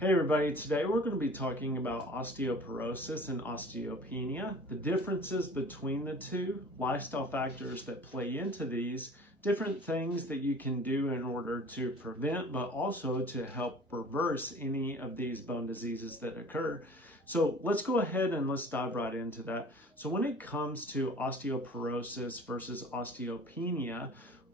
Hey everybody, today we're going to be talking about osteoporosis and osteopenia, the differences between the two, lifestyle factors that play into these, different things that you can do in order to prevent but also to help reverse any of these bone diseases that occur. So let's go ahead and let's dive right into that. So when it comes to osteoporosis versus osteopenia,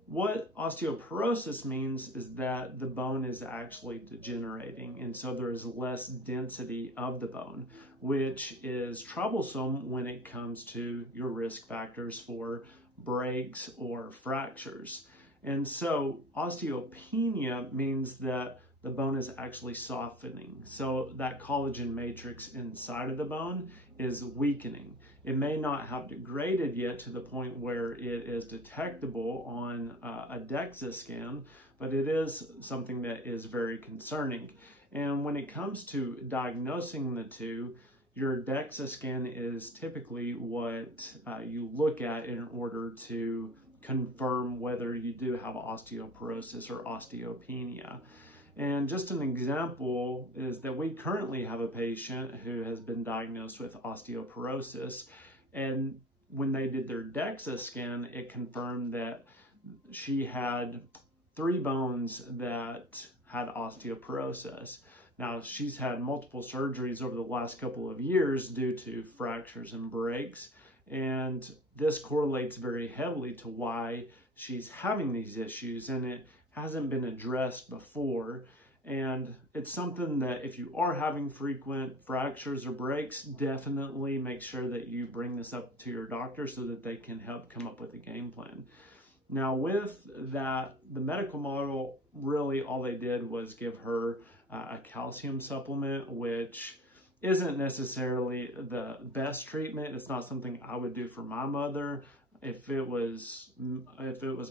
what osteoporosis means is that the bone is actually degenerating, and so there is less density of the bone, which is troublesome when it comes to your risk factors for breaks or fractures. And so osteopenia means that the bone is actually softening. So that collagen matrix inside of the bone is weakening. It may not have degraded yet to the point where it is detectable on a DEXA scan, but it is something that is very concerning. And when it comes to diagnosing the two, your DEXA scan is typically what you look at in order to confirm whether you do have osteoporosis or osteopenia. And just an example is that we currently have a patient who has been diagnosed with osteoporosis, and when they did their DEXA scan, it confirmed that she had 3 bones that had osteoporosis. Now, she's had multiple surgeries over the last couple of years due to fractures and breaks, and this correlates very heavily to why she's having these issues, and it hasn't been addressed before. And it's something that if you are having frequent fractures or breaks, definitely make sure that you bring this up to your doctor so that they can help come up with a game plan. Now with that, the medical model, really all they did was give her a calcium supplement, which isn't necessarily the best treatment. It's not something I would do for my mother. If it was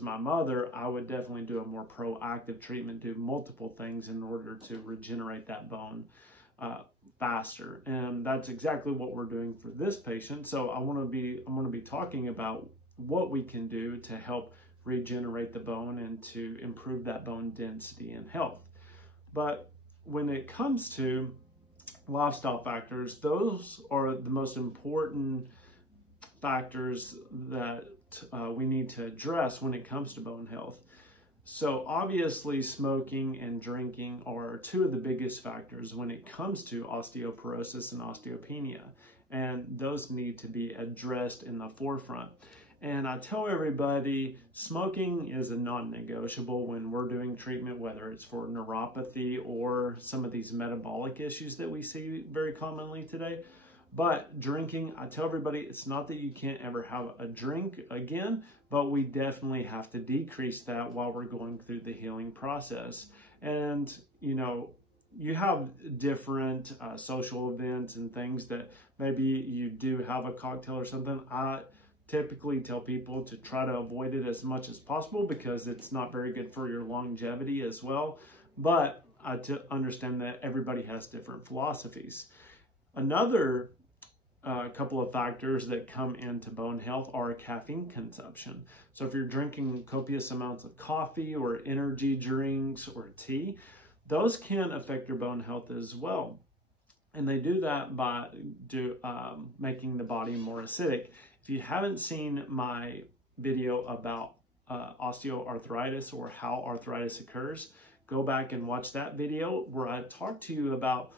my mother, I would definitely do a more proactive treatment, do multiple things in order to regenerate that bone faster. And that's exactly what we're doing for this patient. So I'm going to be talking about what we can do to help regenerate the bone and to improve that bone density and health. But when it comes to lifestyle factors, those are the most important factors that we need to address when it comes to bone health. So obviously smoking and drinking are 2 of the biggest factors when it comes to osteoporosis and osteopenia, and those need to be addressed in the forefront. And I tell everybody, smoking is a non-negotiable when we're doing treatment, whether it's for neuropathy or some of these metabolic issues that we see very commonly today. But drinking, I tell everybody, it's not that you can't ever have a drink again, but we definitely have to decrease that while we're going through the healing process. And, you know, you have different social events and things that maybe you do have a cocktail or something. I typically tell people to try to avoid it as much as possible because it's not very good for your longevity as well. But I understand that everybody has different philosophies. Another couple of factors that come into bone health are caffeine consumption. So if you're drinking copious amounts of coffee or energy drinks or tea, those can affect your bone health as well. And they do that by making the body more acidic. If you haven't seen my video about osteoarthritis or how arthritis occurs, go back and watch that video where I talk to you about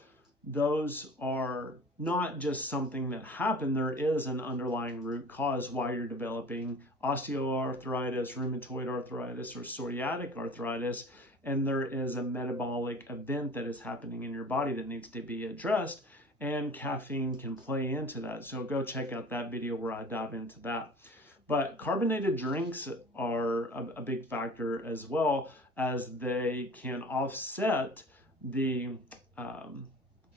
those are not just something that happened. There is an underlying root cause why you're developing osteoarthritis, rheumatoid arthritis, or psoriatic arthritis, and there is a metabolic event that is happening in your body that needs to be addressed, and caffeine can play into that. So go check out that video where I dive into that. But carbonated drinks are a big factor as well, as they can offset the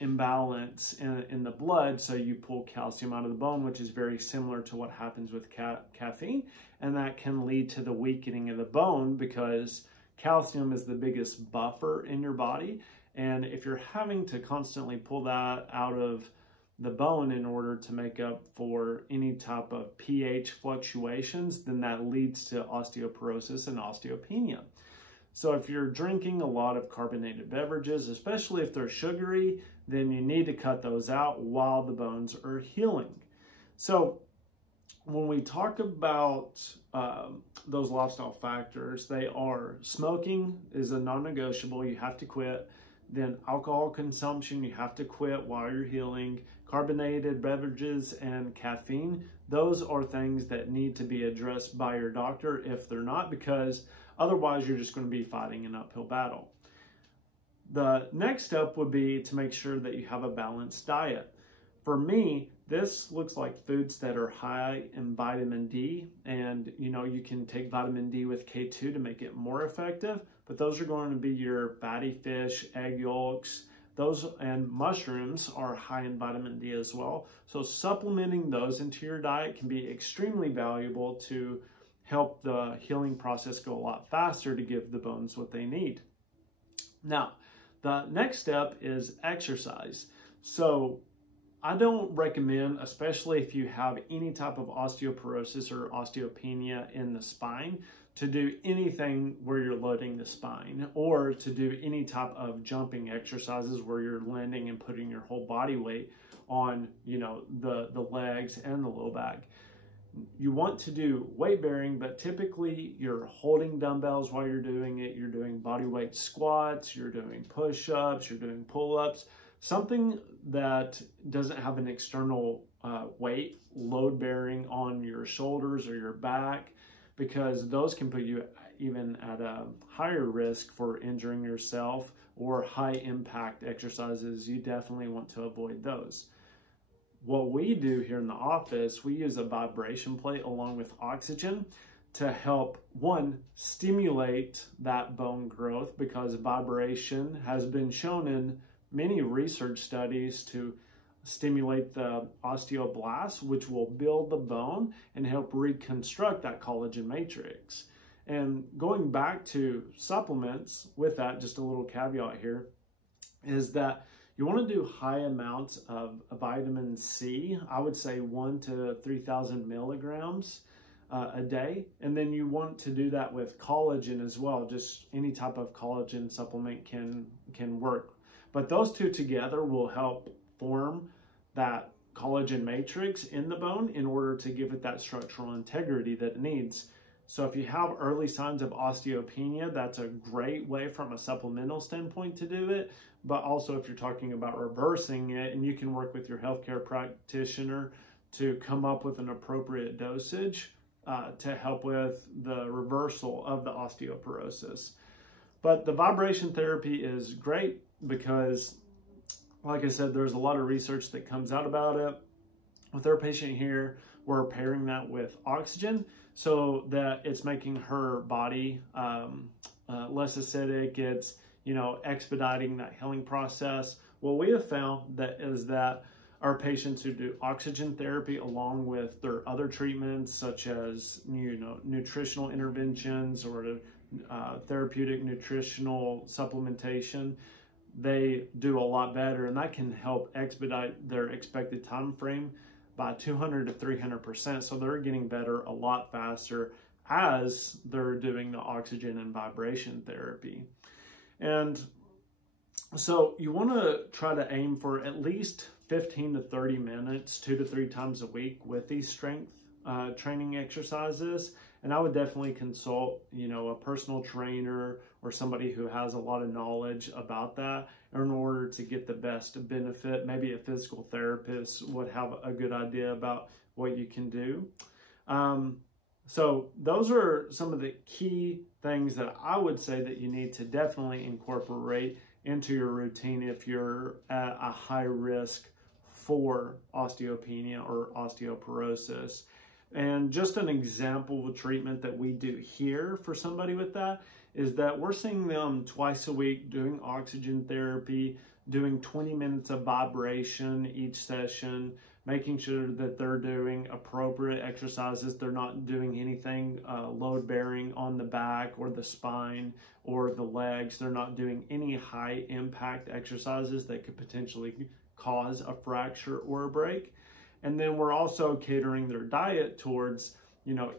imbalance in the blood, so you pull calcium out of the bone, which is very similar to what happens with caffeine, and that can lead to the weakening of the bone because calcium is the biggest buffer in your body, and if you're having to constantly pull that out of the bone in order to make up for any type of pH fluctuations, then that leads to osteoporosis and osteopenia. So if you're drinking a lot of carbonated beverages, especially if they're sugary, then you need to cut those out while the bones are healing. So when we talk about those lifestyle factors, they are smoking is a non-negotiable, you have to quit. Then alcohol consumption, you have to quit while you're healing. Carbonated beverages and caffeine, those are things that need to be addressed by your doctor if they're not, because otherwise you're just going to be fighting an uphill battle. The next step would be to make sure that you have a balanced diet. For me, this looks like foods that are high in vitamin D, and you can take vitamin D with K2 to make it more effective, but those are going to be your fatty fish, egg yolks, those, and mushrooms are high in vitamin D as well. So supplementing those into your diet can be extremely valuable to help the healing process go a lot faster to give the bones what they need. Now, the next step is exercise. So I don't recommend, especially if you have any type of osteoporosis or osteopenia in the spine, to do anything where you're loading the spine, or to do any type of jumping exercises where you're landing and putting your whole body weight on, the legs and the low back. You want to do weight bearing, but typically you're holding dumbbells while you're doing it. You're doing body weight squats, you're doing push-ups, you're doing pull-ups, something that doesn't have an external weight load bearing on your shoulders or your back, because those can put you even at a higher risk for injuring yourself, or high impact exercises. You definitely want to avoid those. What we do here in the office, we use a vibration plate along with oxygen to help, one, stimulate that bone growth, because vibration has been shown in many research studies to stimulate the osteoblasts, which will build the bone and help reconstruct that collagen matrix. And going back to supplements with that, just a little caveat here, is that you want to do high amounts of vitamin C. I would say 1,000 to 3,000 milligrams a day. And then you want to do that with collagen as well. Just any type of collagen supplement can work. But those two together will help form that collagen matrix in the bone in order to give it that structural integrity that it needs. So if you have early signs of osteopenia, that's a great way from a supplemental standpoint to do it. But also if you're talking about reversing it, and you can work with your healthcare practitioner to come up with an appropriate dosage to help with the reversal of the osteoporosis. But the vibration therapy is great because, like I said, there's a lot of research that comes out about it. With our patient here, we're pairing that with oxygen so that it's making her body less acidic. It's, expediting that healing process. What we have found is that our patients who do oxygen therapy along with their other treatments, such as, nutritional interventions or therapeutic nutritional supplementation, they do a lot better, and that can help expedite their expected time frame by 200 to 300%. So they're getting better a lot faster as they're doing the oxygen and vibration therapy. And so you want to try to aim for at least 15 to 30 minutes, 2 to 3 times a week with these strength training exercises. And I would definitely consult, a personal trainer or somebody who has a lot of knowledge about that in order to get the best benefit. Maybe a physical therapist would have a good idea about what you can do. So those are some of the key things that I would say that you need to definitely incorporate into your routine if you're at a high risk for osteopenia or osteoporosis. And just an example of a treatment that we do here for somebody with that is that we're seeing them twice a week doing oxygen therapy, doing 20 minutes of vibration each session, making sure that they're doing appropriate exercises. They're not doing anything load bearing on the back or the spine or the legs. They're not doing any high impact exercises that could potentially cause a fracture or a break. And then we're also catering their diet towards,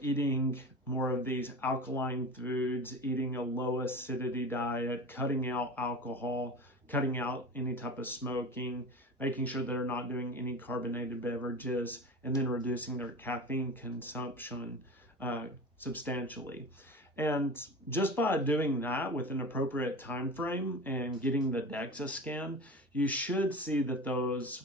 eating more of these alkaline foods, eating a low acidity diet, cutting out alcohol, cutting out any type of smoking, making sure they're not doing any carbonated beverages, and then reducing their caffeine consumption substantially. And just by doing that with an appropriate time frame and getting the DEXA scan, you should see that those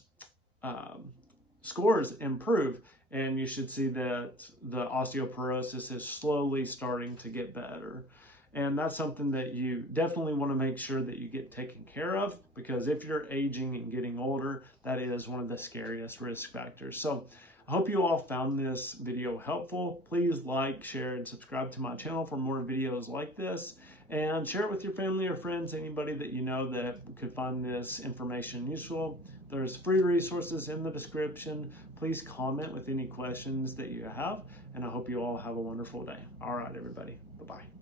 scores improve, and you should see that the osteoporosis is slowly starting to get better. And that's something that you definitely want to make sure that you get taken care of, because if you're aging and getting older, that is one of the scariest risk factors. So I hope you all found this video helpful. Please like, share, and subscribe to my channel for more videos like this. And share it with your family or friends, anybody that you know that could find this information useful. There's free resources in the description. Please comment with any questions that you have. And I hope you all have a wonderful day. All right, everybody. Bye-bye.